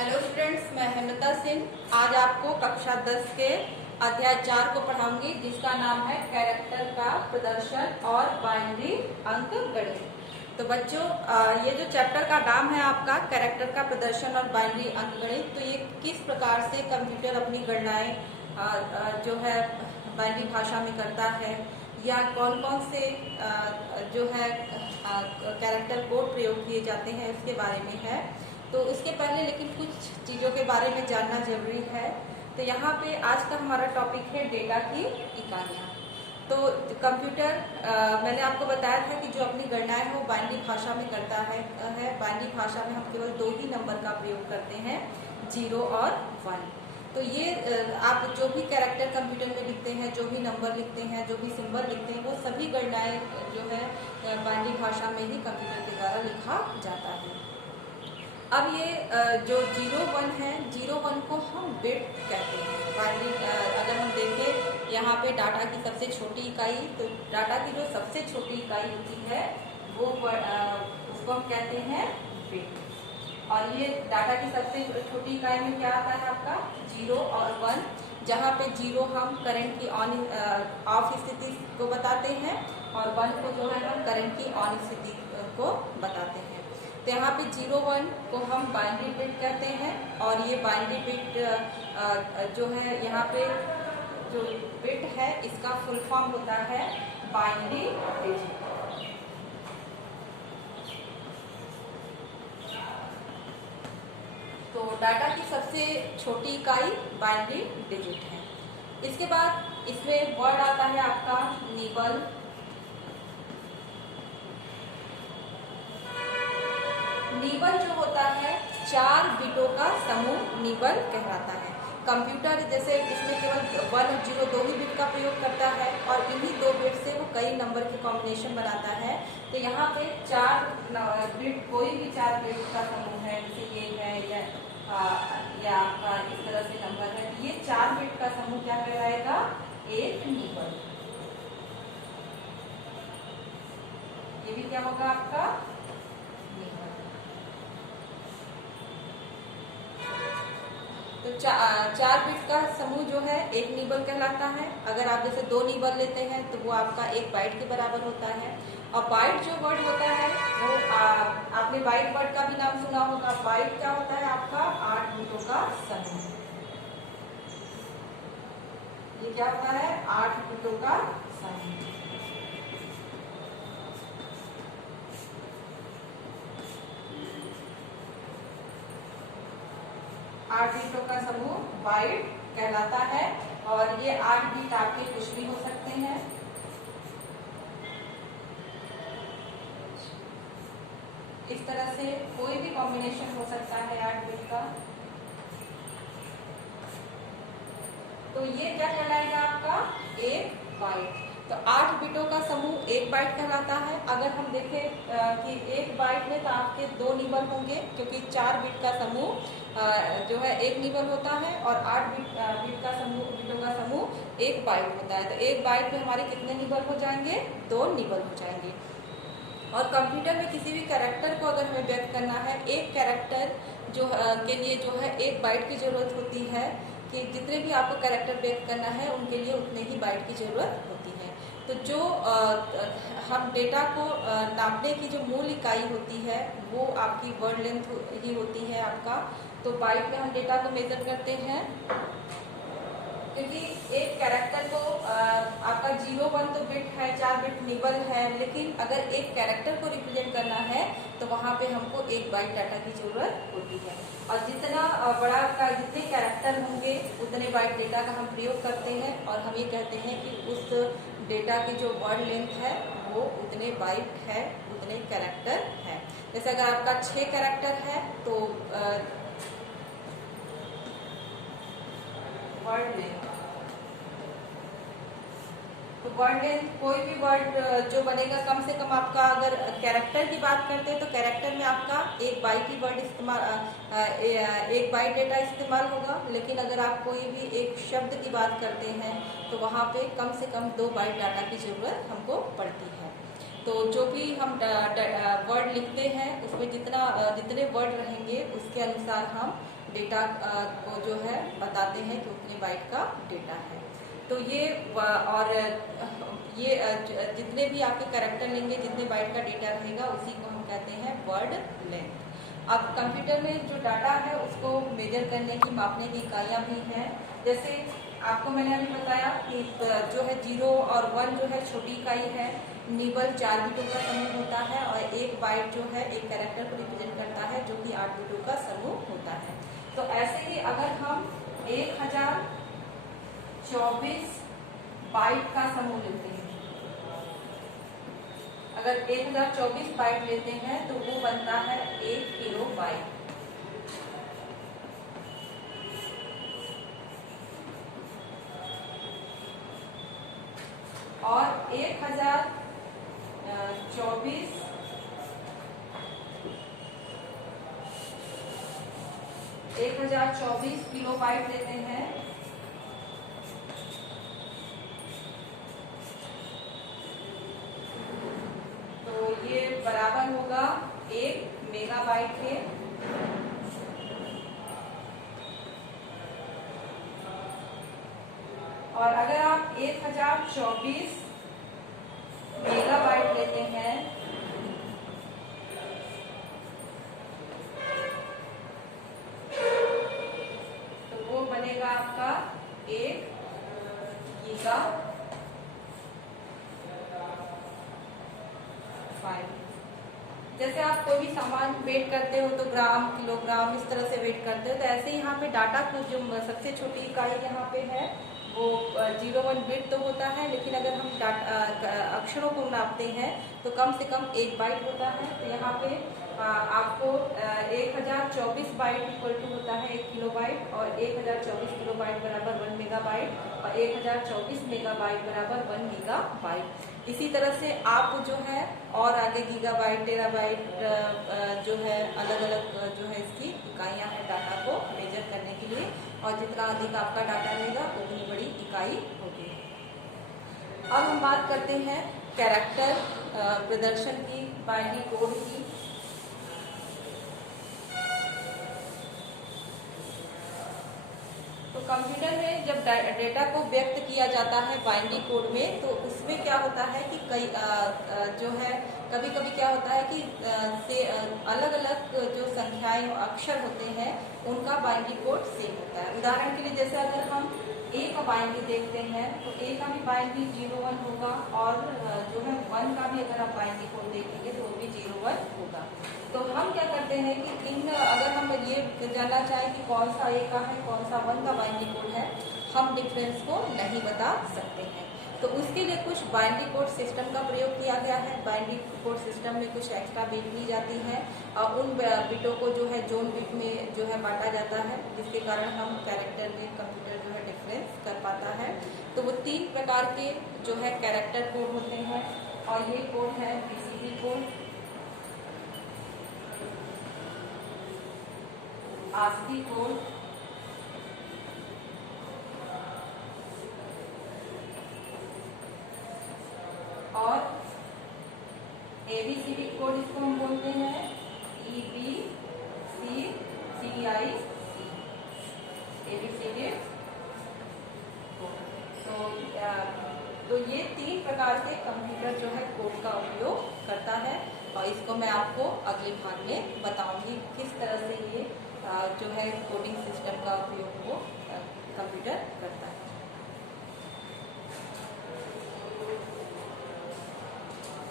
Hello students, मैं हेमलता सिंह आज आपको कक्षा 10 के अध्याय 4 को पढ़ाऊंगी, जिसका नाम है कैरेक्टर का प्रदर्शन और बाइनरी अंकगणित। तो बच्चों, ये जो चैप्टर का नाम है आपका कैरेक्टर का प्रदर्शन और बाइनरी अंकगणित, तो ये किस प्रकार से कंप्यूटर अपनी गणनाएं जो है बाइनरी भाषा में करता है, या कौन कौन से जो है कैरेक्टर कोड प्रयोग किए जाते हैं, इसके बारे में है। तो इसके पहले लेकिन कुछ चीज़ों के बारे में जानना जरूरी है। तो यहाँ पे आज का हमारा टॉपिक है डेटा की इकाइयाँ। तो कंप्यूटर मैंने आपको बताया था कि जो अपनी गणनाएं है वो बाइनरी भाषा में करता है। बाइनरी भाषा में हम केवल 2 ही नंबर का प्रयोग करते हैं, 0 और 1। तो ये आप जो भी कैरेक्टर कंप्यूटर में लिखते हैं, जो भी नंबर लिखते हैं, जो भी सिंबल लिखते हैं, वो सभी गणनाएं जो है बाइनरी भाषा में ही कंप्यूटर के द्वारा लिखा जाता है। अब ये जो 0-1 है, 0-1 को हम बिट कहते हैं। बाइनरी अगर हम देखें यहाँ पे डाटा की सबसे छोटी इकाई, तो डाटा की जो सबसे छोटी इकाई होती है वो उसको हम कहते हैं बिट। और ये डाटा की सबसे छोटी इकाई में क्या आता है आपका 0 और 1, जहाँ पे 0 हम करंट की ऑफ स्थिति को बताते हैं और 1 को जो है हम करंट की ऑन स्थिति को बताते हैं। तो यहाँ पे 0-1 को हम बाइनरी बिट कहते हैं, और ये बाइनरी बिट जो है यहाँ पे जो बिट है इसका फुल फॉर्म होता है बाइनरी डिजिट। तो डाटा की सबसे छोटी इकाई बाइनरी डिजिट है। इसके बाद इसमें वर्ड आता है आपका निबल। निबल जो होता है 4 बिटों का समूह निबल कहलाता है। कंप्यूटर जैसे इसमें केवल 1 और 0 2 ही बिट का प्रयोग करता है, और इन्हीं 2 बिट से वो कई नंबर की कॉम्बिनेशन बनाता है। तो यहाँ पे 4 बिट, कोई भी 4 बिट का समूह है, जैसे ये है या आपका इस तरह से नंबर है, ये 4 बिट का समूह क्या कहलाएगा? एक निबल। ये भी क्या होगा आपका? तो 4 बिट का समूह जो है एक निबल कहलाता है। अगर आप जैसे 2 निबल लेते हैं तो वो आपका 1 बाइट के बराबर होता है। और बाइट जो वर्ड होता है वो आपने बाइट वर्ड का भी नाम सुना होगा। बाइट क्या होता है आपका? 8 बिटों का समूह। ये क्या होता है? 8 बिटों का समूह। आठ बिटों का समूह बाइट कहलाता है, और ये 8 बिट आपके कुछ भी हो सकते हैं। इस तरह से कोई भी कॉम्बिनेशन हो सकता है 8 बिट का। तो ये क्या कहलाएगा आपका? एक बाइट। तो 8 बिटों का समूह 1 बाइट कहलाता है। अगर हम देखें कि 1 बाइट में तो आपके 2 निबल होंगे, क्योंकि 4 बिट का समूह जो है 1 निबल होता है, और 8 बिट का समूह, बिटों का समूह 1 बाइट होता है। तो 1 बाइट में हमारे कितने निबल हो जाएंगे? 2 निबल हो जाएंगे। और कंप्यूटर में किसी भी कैरेक्टर को अगर हमें व्यक्त करना है, एक कैरेक्टर जो के लिए जो है 1 बाइट की जरूरत होती है, कि जितने भी आपको कैरेक्टर व्यक्त करना है उनके लिए उतने ही बाइट की जरूरत होती है। तो जो हम डेटा को नापने की जो मूल इकाई होती है वो आपकी वर्ड लेंथ ही होती है आपका। तो बाइट में हम डेटा को मेजर करते हैं, क्योंकि एक कैरेक्टर को आपका 0-1 तो बिट है, 4 बिट निबल है, लेकिन अगर एक कैरेक्टर को रिप्रेजेंट करना है तो वहाँ पे हमको 1 बाइट डाटा की जरूरत होती है। और जितना बड़ा का जितने कैरेक्टर होंगे उतने बाइट डेटा का हम प्रयोग करते हैं, और हम ये कहते हैं कि उस डेटा की जो वर्ड लेंथ है वो उतने बाइट है, उतने कैरेक्टर है। जैसे अगर आपका 6 कैरेक्टर है तो वर्ड लेंथ, तो वर्ड लेंथ कोई भी वर्ड जो बनेगा, कम से कम आपका अगर कैरेक्टर की बात करते हैं तो कैरेक्टर में आपका 1 बाइट ही वर्ड इस्तेमाल 1 बाइट डेटा इस्तेमाल होगा। लेकिन अगर आप कोई भी एक शब्द की बात करते हैं तो वहाँ पे कम से कम 2 बाइट डाटा की जरूरत हमको पड़ती है। तो जो भी हम वर्ड लिखते हैं उसमें जितने वर्ड रहेंगे उसके अनुसार हम डेटा को जो है बताते हैं कि उतने बाइट का डेटा है। तो ये और ये जितने भी आपके कैरेक्टर लेंगे, जितने बाइट का डेटा रहेगा, उसी को हम कहते हैं वर्ड लेंथ। अब कंप्यूटर में जो डाटा है उसको मेजर करने की, मापने की इकाइयाँ भी हैं। जैसे आपको मैंने अभी बताया कि जो है 0 और 1 जो है छोटी इकाई है, निबल 4 बिटों का समूह होता है, और एक बाइट जो है एक कैरेक्टर को रिप्रेजेंट करता है जो कि 8 बिटों का समूह होता है। तो ऐसे ही अगर हम 1024 बाइट का समूह लेते हैं, अगर 1024 बाइट लेते हैं तो वो बनता है 1 किलो बाइट। और 1024 किलो बाइट लेते हैं तो ये बराबर होगा 1 मेगाबाइट के। और अगर आप 1024 मेगाबाइट लेते हैं तो वो बनेगा आपका 1 गीगा बाइट। जैसे आप कोई भी सामान वेट करते हो तो ग्राम, किलोग्राम, इस तरह से वेट करते हो, तो ऐसे यहाँ पे डाटा को जो सबसे छोटी इकाई यहाँ पे है वो 01 बिट तो होता है, लेकिन अगर हम डाटा अक्षरों को नापते हैं तो कम से कम 1 बाइट होता है। तो यहाँ पे आपको 1024 बाइट इक्वल टू होता है 1 किलो बाइट, और 1024 किलो बाइट बराबर 1 मेगा बाइट, और 1024 मेगा बाइट बराबर 1 गीगा बाइट। इसी तरह से आप जो है और आगे गीगाबाइट, टेराबाइट जो है अलग अलग जो है इसकी इकाइयाँ हैं डाटा को मेजर करने के लिए, और जितना अधिक आपका डाटा रहेगा उतनी बड़ी इकाई होगी। अब हम बात करते हैं कैरेक्टर प्रदर्शन की, बाइनरी कोड की। तो कंप्यूटर में जब डेटा को व्यक्त किया जाता है बाइनरी कोड में, तो उसमें क्या होता है कि कई जो है कभी कभी क्या होता है कि अलग अलग जो संख्याएं और अक्षर होते हैं उनका बाइनरी कोड सेम होता है। उदाहरण के लिए जैसे अगर हम ए का बाइनरी देखते हैं तो ए का भी बाइनरी 01 होगा, और जो है 1 का भी अगर आप बाइनरी कोड देखेंगे तो वो भी 01 होगा। तो हम क्या करते हैं कि अगर हम ये जानना चाहें कि कौन सा ए का है, कौन सा 1 का बाइनरी कोड है, हम डिफरेंस को नहीं बता सकते हैं। तो उसके लिए कुछ बाइनरी कोड सिस्टम का प्रयोग किया गया है। बाइनरी कोड सिस्टम में कुछ एक्स्ट्रा बिट दी जाती है, और उन बिटों को जो है जोन बिट में जो है बांटा जाता है, जिसके कारण हम कैरेक्टर में कंप्यूटर जो है डिफरेंस कर पाता है। तो वो 3 प्रकार के जो है कैरेक्टर कोड होते हैं, और ये कोड है बीसीडी कोड, आस्की कोड, और एबीसीडी कोड इसको हम बोलते हैं EBCDIC, एबीसीडी कोड। तो ये 3 प्रकार के कंप्यूटर जो है कोड का उपयोग करता है, और इसको मैं आपको अगले भाग में बताऊंगी किस तरह से ये जो है कोडिंग सिस्टम का उपयोग वो कंप्यूटर करता है।